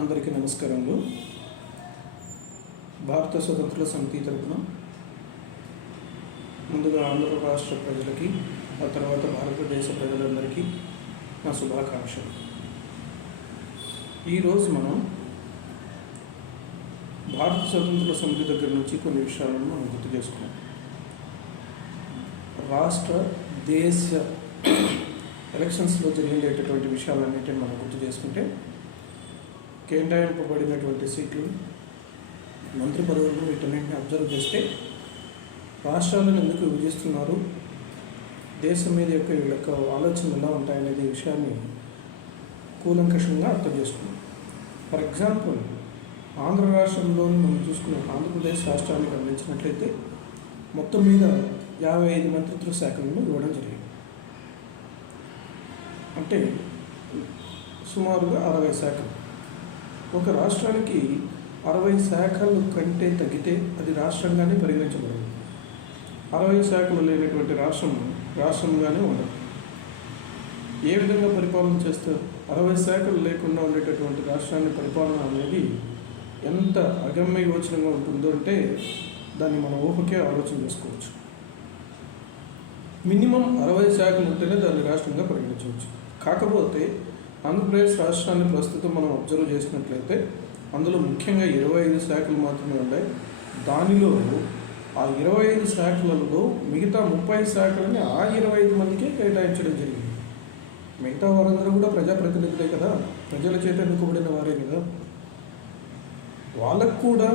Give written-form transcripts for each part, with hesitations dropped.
అందరికీ నమస్కారములు. భారత స్వతంత్ర సమితి తరపున ముందుగా ఆంధ్ర రాష్ట్ర ప్రజలకి, ఆ తర్వాత భారతదేశ ప్రజలందరికీ నా శుభాకాంక్షలు. ఈరోజు మనం భారత స్వతంత్ర సమితి దగ్గర నుంచి కొన్ని విషయాలను మనం గుర్తు చేసుకున్నాం. రాష్ట్ర దేశ ఎలక్షన్స్లో జరిగేటటువంటి విషయాలన్నింటినీ మనం గుర్తు చేసుకుంటే, కేటాయింపబడినటువంటి సీట్లు, మంత్రి పదవులు, వీటన్నింటిని అబ్జర్వ్ చేస్తే రాష్ట్రాలను ఎందుకు విభజిస్తున్నారు, దేశం మీద వీళ్ళ ఆలోచనలు ఎలా ఉంటాయనేది విషయాన్ని కూలంకషంగా అర్థం చేసుకున్నాం. ఫర్ ఎగ్జాంపుల్, ఆంధ్ర రాష్ట్రంలో మనం చూసుకున్న ఆంధ్రప్రదేశ్ రాష్ట్రాన్ని గమనించినట్లయితే మొత్తం మీద 55 మంత్రిత్వ శాఖలను ఇవ్వడం జరిగింది. అంటే సుమారుగా 60 శాఖలు. ఒక రాష్ట్రానికి 60 శాఖలు కంటే తగ్గితే అది రాష్ట్రంగానే పరిగణించబడదు. 60 శాఖలు లేనటువంటి రాష్ట్రంగానే ఉండదు. ఏ విధంగా పరిపాలన చేస్తారు? 60 శాఖలు లేకుండా ఉండేటటువంటి రాష్ట్రాన్ని పరిపాలన అనేది ఎంత అగమ్య యోచనగా ఉంటుందో అంటే దాన్ని మన ఊహకే ఆలోచన చేసుకోవచ్చు. మినిమం 60 శాఖలు ఉంటేనే దాన్ని రాష్ట్రంగా పరిగణించవచ్చు. కాకపోతే ఆంధ్రప్రదేశ్ రాష్ట్రాన్ని ప్రస్తుతం మనం అబ్జర్వ్ చేసినట్లయితే అందులో ముఖ్యంగా 25 శాఖలు మాత్రమే ఉన్నాయి. దానిలో ఆ 25 శాఖలలో మిగతా 30 శాఖలని ఆ 25 మందికే కేటాయించడం జరిగింది. మిగతా వారందరూ కూడా ప్రజాప్రతినిధులే కదా, ప్రజల చేత ఎన్నుకోబడిన వారే కదా. వాళ్ళకు కూడా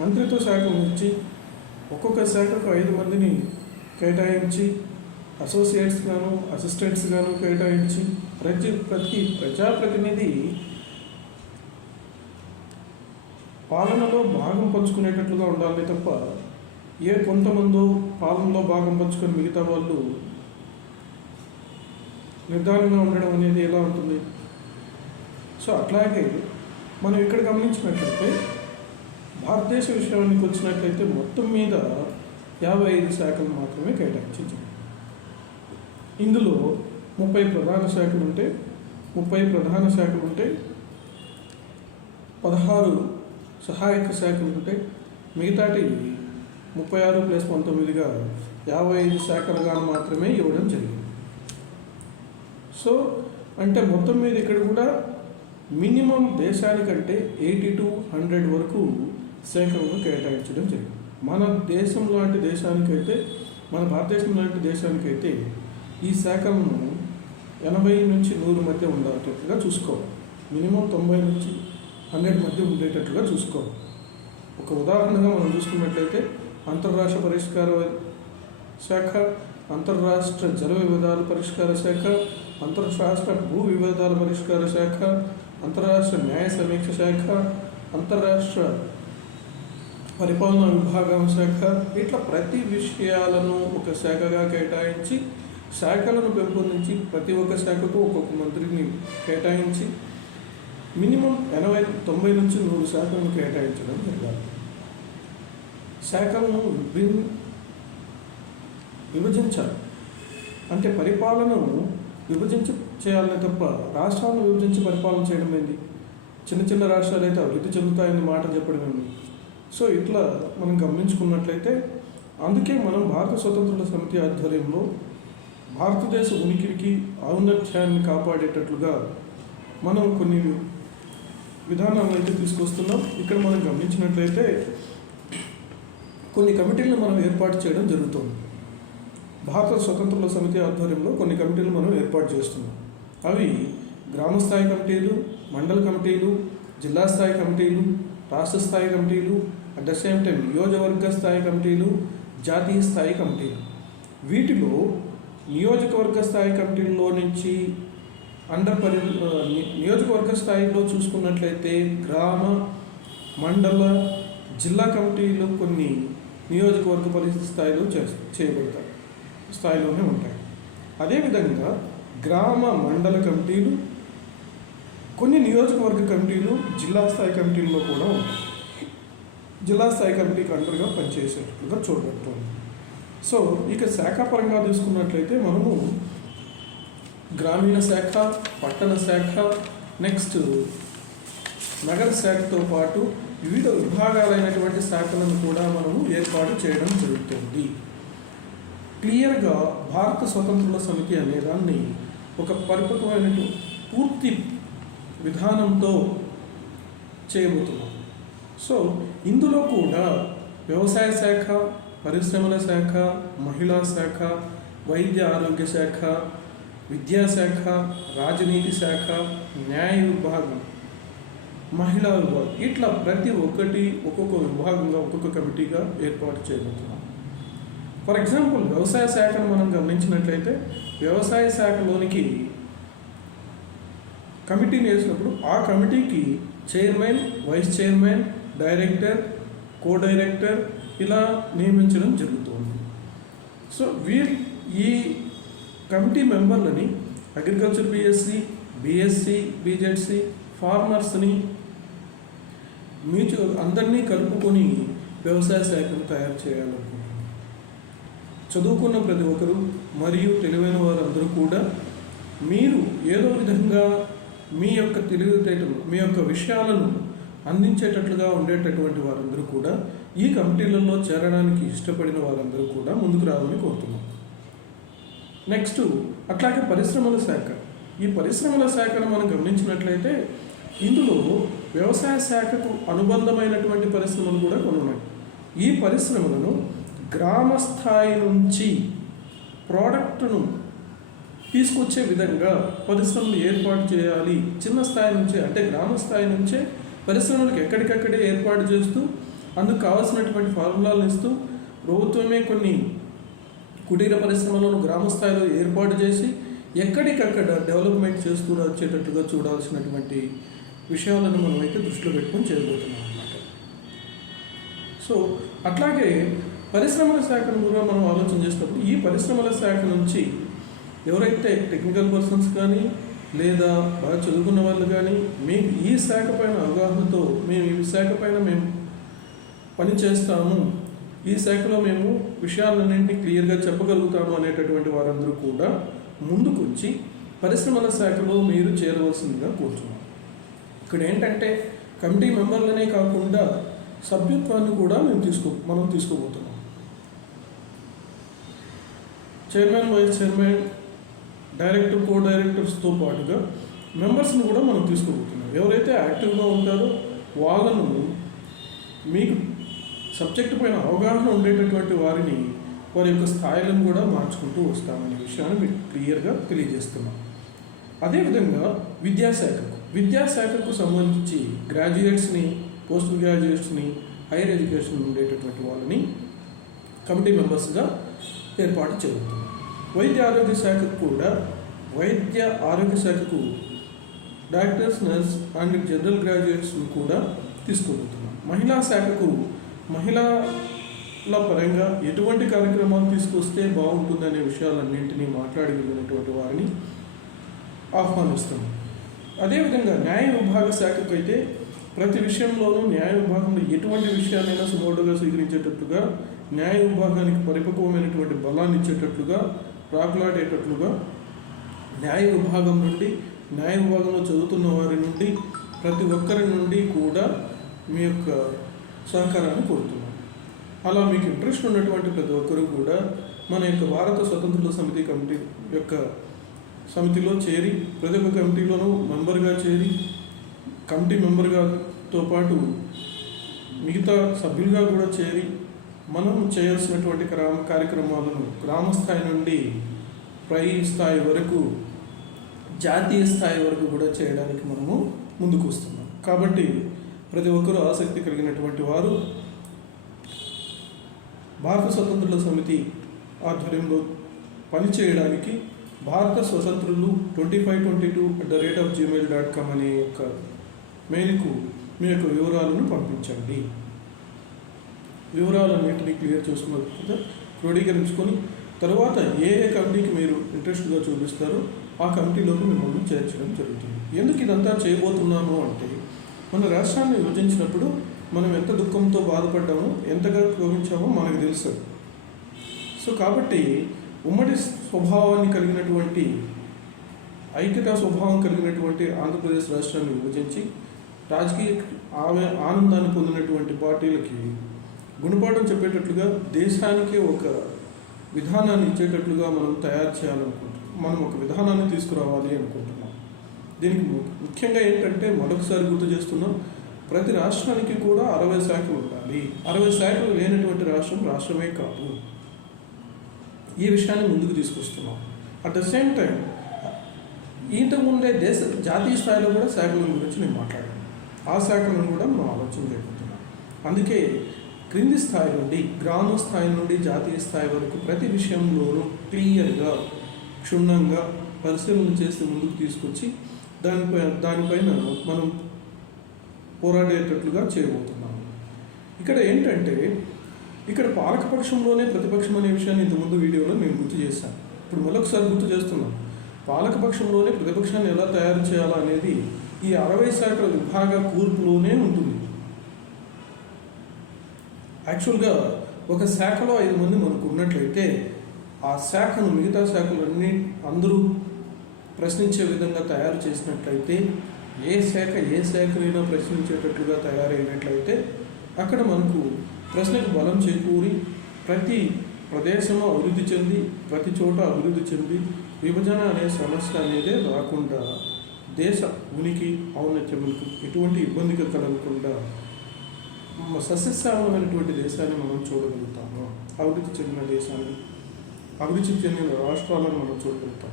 మంత్రిత్వ శాఖను ఇచ్చి ఒక్కొక్క శాఖకు 5 మందిని కేటాయించి, అసోసియేట్స్ గాను అసిస్టెంట్స్ గాను కేటాయించి ప్రతి ప్రజాప్రతినిధి పాలనలో భాగం పంచుకునేటట్లుగా ఉండాలి తప్ప కొంతమంది పాలనలో భాగం పంచుకొని మిగతా వాళ్ళు నిర్ధారణగా ఉండడం అనేది ఎలా ఉంటుంది? సో అట్లాగే మనం ఇక్కడ గమనించినట్లయితే భారతదేశ విషయానికి వచ్చినట్లయితే మొత్తం మీద 55 శాఖలు మాత్రమే కేటాయించింది. ఇందులో 30 ప్రధాన శాఖలు ఉంటే 16 సహాయక శాఖలు ఉంటాయి. మిగతాటి 36 + 19గా 55 శాఖలుగా మాత్రమే ఇవ్వడం జరిగింది. సో అంటే మొత్తం మీద ఇక్కడ కూడా మినిమం దేశానికంటే 80 to 100 వరకు శాఖలను కేటాయించడం జరిగింది. మన దేశం లాంటి దేశానికైతే, మన భారతదేశం లాంటి దేశానికైతే ఈ శాఖలను 80 నుంచి 100 మధ్య ఉండేటట్లుగా చూసుకోవాలి. మినిమం 90 నుంచి 100 మధ్య ఉండేటట్లుగా చూసుకోవాలి. ఒక ఉదాహరణగా మనం చూసుకున్నట్లయితే అంతర్రాష్ట్ర పరిష్కార శాఖ, అంతర్రాష్ట్ర జల వివాదాల పరిష్కార శాఖ, అంతర్రాష్ట్ర భూ వివాదాల పరిష్కార శాఖ, అంతర్రాష్ట్ర న్యాయ సమీక్ష శాఖ, అంతర్రాష్ట్ర పరిపాలనా విభాగం శాఖ, ఇట్లా ప్రతి విషయాలను ఒక శాఖగా కేటాయించి, శాఖలను పెంపొందించి ప్రతి ఒక్క శాఖకు ఒక్కొక్క మంత్రిని కేటాయించి మినిమం 90 నుంచి 100 శాఖలను కేటాయించడం జరగాలి. శాఖలను విభజించాలి. అంటే పరిపాలనను విభజించి చేయాలనే తప్ప రాష్ట్రాలను విభజించి పరిపాలన చేయడం ఏంది? చిన్న చిన్న రాష్ట్రాలు అయితే అభివృద్ధి చెందుతాయని మాట చెప్పడం ఏంది? సో ఇట్లా మనం గమనించుకున్నట్లయితే అందుకే మనం భారత స్వతంత్ర సమితి ఆధ్వర్యంలో భారతదేశ ఉనికికి ఔన్నత్యాన్ని కాపాడేటట్లుగా మనం కొన్ని విధానాలను అయితే తీసుకొస్తున్నాం. ఇక్కడ మనం గమనించినట్లయితే కొన్ని కమిటీలను మనం ఏర్పాటు చేయడం జరుగుతుంది. భారత స్వతంత్ర సమితి ఆధ్వర్యంలో కొన్ని కమిటీలు మనం ఏర్పాటు చేస్తున్నాం. అవి గ్రామ స్థాయి కమిటీలు, మండల కమిటీలు, జిల్లా స్థాయి కమిటీలు, రాష్ట్ర స్థాయి కమిటీలు, అట్ ద సేమ్ టైం నియోజకవర్గ స్థాయి కమిటీలు, జాతీయ స్థాయి కమిటీలు. వీటిలో నియోజకవర్గ స్థాయి కమిటీల్లో నుంచి నియోజకవర్గ స్థాయిలో చూసుకున్నట్లయితే గ్రామ, మండల, జిల్లా కమిటీలు కొన్ని నియోజకవర్గ పరిస్థితి స్థాయిలో చేయబడతాయి, స్థాయిలోనే ఉంటాయి. అదేవిధంగా గ్రామ, మండల కమిటీలు, కొన్ని నియోజకవర్గ కమిటీలు జిల్లా స్థాయి కమిటీల్లో కూడా ఉంటాయి. జిల్లా స్థాయి కమిటీకి అండర్గా పనిచేసేటట్లుగా చూడబడుతుంది. సో ఇక శాఖాపరంగా తీసుకున్నట్లయితే మనము గ్రామీణ శాఖ, పట్టణ శాఖ, నెక్స్ట్ నగర శాఖతో పాటు వివిధ విభాగాలైనటువంటి శాఖలను కూడా మనము ఏర్పాటు చేయడం జరుగుతుంది. క్లియర్గా భారత స్వతంత్రుల సమితి అనే దాన్ని ఒక పరిపక్వమైన పూర్తి విధానంతో చేయబోతున్నాం. సో ఇందులో కూడా వ్యవసాయ శాఖ, పరిశ్రమల శాఖ, మహిళా శాఖ, వైద్య ఆరోగ్య శాఖ, విద్యాశాఖ, రాజనీతి శాఖ, న్యాయ విభాగం, మహిళా విభాగం, ఇట్లా ప్రతి ఒక్కటి ఒక్కొక్క విభాగంగా ఒక్కొక్క కమిటీగా ఏర్పాటు చేయబోతున్నాం. ఫర్ ఎగ్జాంపుల్ వ్యవసాయ శాఖను మనం గమనించినట్లయితే వ్యవసాయ శాఖలోనికి కమిటీని వేసినప్పుడు ఆ కమిటీకి chairman, vice chairman, director, co director ఇలా నియమించడం జరుగుతుంది. సో ఈ కమిటీ మెంబర్లని అగ్రికల్చర్ బిఎస్సి, బిఎస్సి, బీజెడ్సి, ఫార్మర్స్ని అందరినీ కలుపుకొని వ్యవసాయ శాఖను తయారు చేయాలనుకుంటున్నాం. చదువుకున్న ప్రతి ఒక్కరు మరియు తెలివైన వారందరూ కూడా మీరు ఏదో విధంగా మీ యొక్క తెలివితేటలు, మీ యొక్క విషయాలను అందించేటట్లుగా ఉండేటటువంటి వారందరూ కూడా ఈ కమిటీలలో చేరడానికి ఇష్టపడిన వారందరూ కూడా ముందుకు రావాలని కోరుతున్నాం. నెక్స్ట్ అట్లాగే పరిశ్రమల శాఖ. ఈ పరిశ్రమల శాఖను మనం గమనించినట్లయితే ఇందులో వ్యవసాయ శాఖకు అనుబంధమైనటువంటి పరిశ్రమలు కూడా కొన్ని ఉన్నాయి. ఈ పరిశ్రమలను గ్రామ స్థాయి నుంచి ప్రోడక్ట్ను తీసుకొచ్చే విధంగా పరిశ్రమలు ఏర్పాటు చేయాలి. చిన్న స్థాయి నుంచే, అంటే గ్రామ స్థాయి నుంచే పరిశ్రమలకు ఎక్కడికక్కడే ఏర్పాటు చేస్తూ అందుకు కావాల్సినటువంటి ఫార్ములాలను ఇస్తూ ప్రభుత్వమే కొన్ని కుటీర పరిశ్రమలను గ్రామ స్థాయిలో ఏర్పాటు చేసి ఎక్కడికక్కడ డెవలప్మెంట్ చేస్తూ వచ్చేటట్లుగా చూడాల్సినటువంటి విషయాలను మనమైతే దృష్టిలో పెట్టుకొని చేయబోతున్నాం అన్నమాట. సో అట్లాగే పరిశ్రమల శాఖను కూడా మనం ఆలోచన చేసినప్పుడు ఈ పరిశ్రమల శాఖ నుంచి ఎవరైతే టెక్నికల్ పర్సన్స్ కానీ లేదా బాగా చదువుకున్న వాళ్ళు కానీ మేము ఈ శాఖ పైన అవగాహనతో మేము ఈ శాఖ పైన మేము పని చేస్తాము, ఈ శాఖలో మేము విషయాలన్నింటినీ క్లియర్గా చెప్పగలుగుతాము అనేటటువంటి వారందరూ కూడా ముందుకు వచ్చి పరిశ్రమల శాఖలో మీరు చేరవలసిందిగా కోరుతున్నాం. ఇక్కడ ఏంటంటే కమిటీ మెంబర్లనే కాకుండా సభ్యత్వాన్ని కూడా మనం తీసుకోబోతున్నాం. చైర్మన్, వైస్ చైర్మన్, డైరెక్టర్, కో డైరెక్టర్స్తో పాటుగా మెంబర్స్ని కూడా మనం తీసుకోబోతున్నాం. ఎవరైతే యాక్టివ్గా ఉంటారో వాళ్ళను మీకు సబ్జెక్టు పైన అవగాహన ఉండేటటువంటి వారిని వారి యొక్క స్థాయిలను కూడా మార్చుకుంటూ వస్తామనే విషయాన్ని మీకు క్లియర్గా తెలియజేస్తున్నాం. అదేవిధంగా విద్యాశాఖకు సంబంధించి గ్రాడ్యుయేట్స్ని, పోస్ట్ గ్రాడ్యుయేట్స్ని, హైయర్ ఎడ్యుకేషన్ ఉండేటటువంటి వాళ్ళని కమిటీ మెంబర్స్గా ఏర్పాటు చేయబోతున్నాం. వైద్య ఆరోగ్య శాఖకు డాక్టర్స్, నర్స్ అండ్ జనరల్ గ్రాడ్యుయేట్స్ని కూడా తీసుకోబోతున్నాం. మహిళా శాఖకు మహిళల పరంగా ఎటువంటి కార్యక్రమాలు తీసుకొస్తే బాగుంటుందనే విషయాలన్నింటినీ మాట్లాడగలిగినటువంటి వారిని ఆహ్వానిస్తున్నాం. అదేవిధంగా న్యాయ విభాగ శాఖకు అయితే ప్రతి విషయంలోనూ న్యాయ విభాగంలో ఎటువంటి విషయాన్నైనా సుమోటుగా స్వీకరించేటట్లుగా, న్యాయ విభాగానికి పరిపక్వమైనటువంటి బలాన్ని ఇచ్చేటట్లుగా, ప్రాకులాడేటట్లుగా న్యాయ విభాగంలో చదువుతున్న వారి నుండి ప్రతి ఒక్కరి నుండి కూడా మీ యొక్క సహకారాన్ని కోరుతున్నాం. అలా మీకు ఇంట్రెస్ట్ ఉన్నటువంటి ప్రతి ఒక్కరూ కూడా మన యొక్క భారత స్వతంత్రుల సమితి కమిటీ యొక్క సమితిలో చేరి ప్రతి ఒక్క కమిటీలోనూ మెంబర్గా చేరి కమిటీ మెంబర్గాతో పాటు మిగతా సభ్యులుగా కూడా చేరి మనం చేయాల్సినటువంటి కార్యక్రమాలను గ్రామ స్థాయి నుండి పై స్థాయి వరకు, జాతీయ స్థాయి వరకు కూడా చేయడానికి మనము ముందుకు వస్తున్నాం. కాబట్టి ప్రతి ఒక్కరూ ఆసక్తి కలిగినటువంటి వారు భారత స్వతంత్రుల సమితి ఆధ్వర్యంలో పనిచేయడానికి భారత స్వతంత్రులు 2522@gmail.com అనే యొక్క మెయిల్కు మీ యొక్క వివరాలను పంపించండి. వివరాలన్నింటినీ క్లియర్ చేసుకున్న క్రోడీకరించుకొని తర్వాత ఏ కమిటీకి మీరు ఇంట్రెస్ట్గా చూపిస్తారో ఆ కమిటీలోకి మిమ్మల్ని చేర్చడం జరుగుతుంది. ఎందుకు ఇదంతా చేయబోతున్నాము అంటే మన రాష్ట్రాన్ని విభజించినప్పుడు మనం ఎంత దుఃఖంతో బాధపడ్డామో, ఎంతగా క్షోభించామో మనకు తెలుసు. సో కాబట్టి ఉమ్మడి స్వభావాన్ని కలిగినటువంటి, ఐక్యతా స్వభావం కలిగినటువంటి ఆంధ్రప్రదేశ్ రాష్ట్రాన్ని విభజించి రాజకీయ ఆనందాన్ని పొందినటువంటి పార్టీలకి గుణపాఠం చెప్పేటట్లుగా దేశానికి ఒక విధానాన్ని ఇచ్చేటట్లుగా మనం తయారు చేయాలనుకుంటున్నాం. మనం ఒక విధానాన్ని తీసుకురావాలి అనుకుంటున్నాం. దీనికి ముఖ్యంగా ఏంటంటే మరొకసారి గుర్తు చేస్తున్నాం, ప్రతి రాష్ట్రానికి కూడా 60 శాఖలు ఉండాలి. 60 శాఖలు లేనటువంటి రాష్ట్రమే కాదు. ఈ విషయాన్ని ముందుకు తీసుకొస్తున్నాం. అట్ ద సేమ్ టైం ఇంతకుముందే జాతీయ స్థాయిలో కూడా శాఖల గురించి నేను మాట్లాడాను. ఆ శాఖలను కూడా మనం ఆలోచన చేయబోతున్నాం. అందుకే క్రింది స్థాయి నుండి, గ్రామ స్థాయి నుండి జాతీయ స్థాయి వరకు ప్రతి విషయంలోనూ క్లియర్గా, క్షుణ్ణంగా పరిశీలన చేసి ముందుకు తీసుకొచ్చి దానిపైన మనం పోరాడేటట్లుగా చేయబోతున్నాం. ఇక్కడ ఏంటంటే, ఇక్కడ పాలకపక్షంలోనే ప్రతిపక్షం అనే విషయాన్ని ఇంతకుముందు వీడియోలో నేను గుర్తు చేశాను. ఇప్పుడు మరొకసారి గుర్తు చేస్తున్నాం. పాలకపక్షంలోనే ప్రతిపక్షాన్ని ఎలా తయారు చేయాలా అనేది ఈ 60 శాఖల విభాగ కూర్పులోనే ఉంటుంది. యాక్చువల్గా ఒక శాఖలో 5 మంది మనకు ఉన్నట్లయితే ఆ శాఖను మిగతా శాఖలన్నీ అందరూ ప్రశ్నించే విధంగా తయారు చేసినట్లయితే, ఏ శాఖనైనా ప్రశ్నించేటట్లుగా తయారైనట్లయితే అక్కడ మనకు ప్రశ్నకు బలం చేకూరి ప్రతి ప్రదేశము అభివృద్ధి చెంది, ప్రతి చోట అభివృద్ధి చెంది, విభజన అనే సమస్య అనేదే రాకుండా దేశ ఉనికి ఔన్నత్యములకు ఎటువంటి ఇబ్బందిగా కలగకుండా సస్యశ్యామలమైనటువంటి దేశాన్ని మనం చూడగలుగుతాము. అభివృద్ధి చెందిన దేశాన్ని, అభివృద్ధి చెందిన రాష్ట్రాలను మనం చూడగలుగుతాం.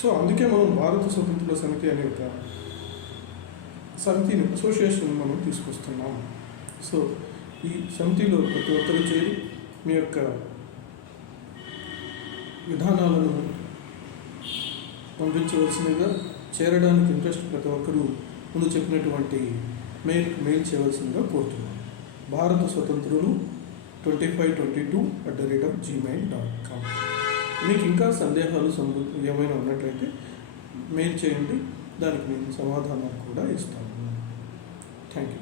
సో అందుకే మనం భారత స్వతంత్ర సమితి అనే ఒక సమితిని, అసోసియేషన్ మనం తీసుకొస్తున్నాం. సో ఈ సమితిలో ప్రతి ఒక్కరు చేరి మీ యొక్క విధానాలను పంపించవలసిందిగా, చేరడానికి ఇంట్రెస్ట్ ప్రతి ఒక్కరూ ముందు చెప్పినటువంటి మెయిల్ చేయవలసిందిగా కోరుతున్నాం. భారత స్వతంత్రులు 2522@gmail.com. మీకు ఇంకా సందేహాలు ఏమైనా ఉన్నట్లయితే మెయిల్ చేయండి, దానికి నేను సమాధానం కూడా ఇస్తాను. Thank you.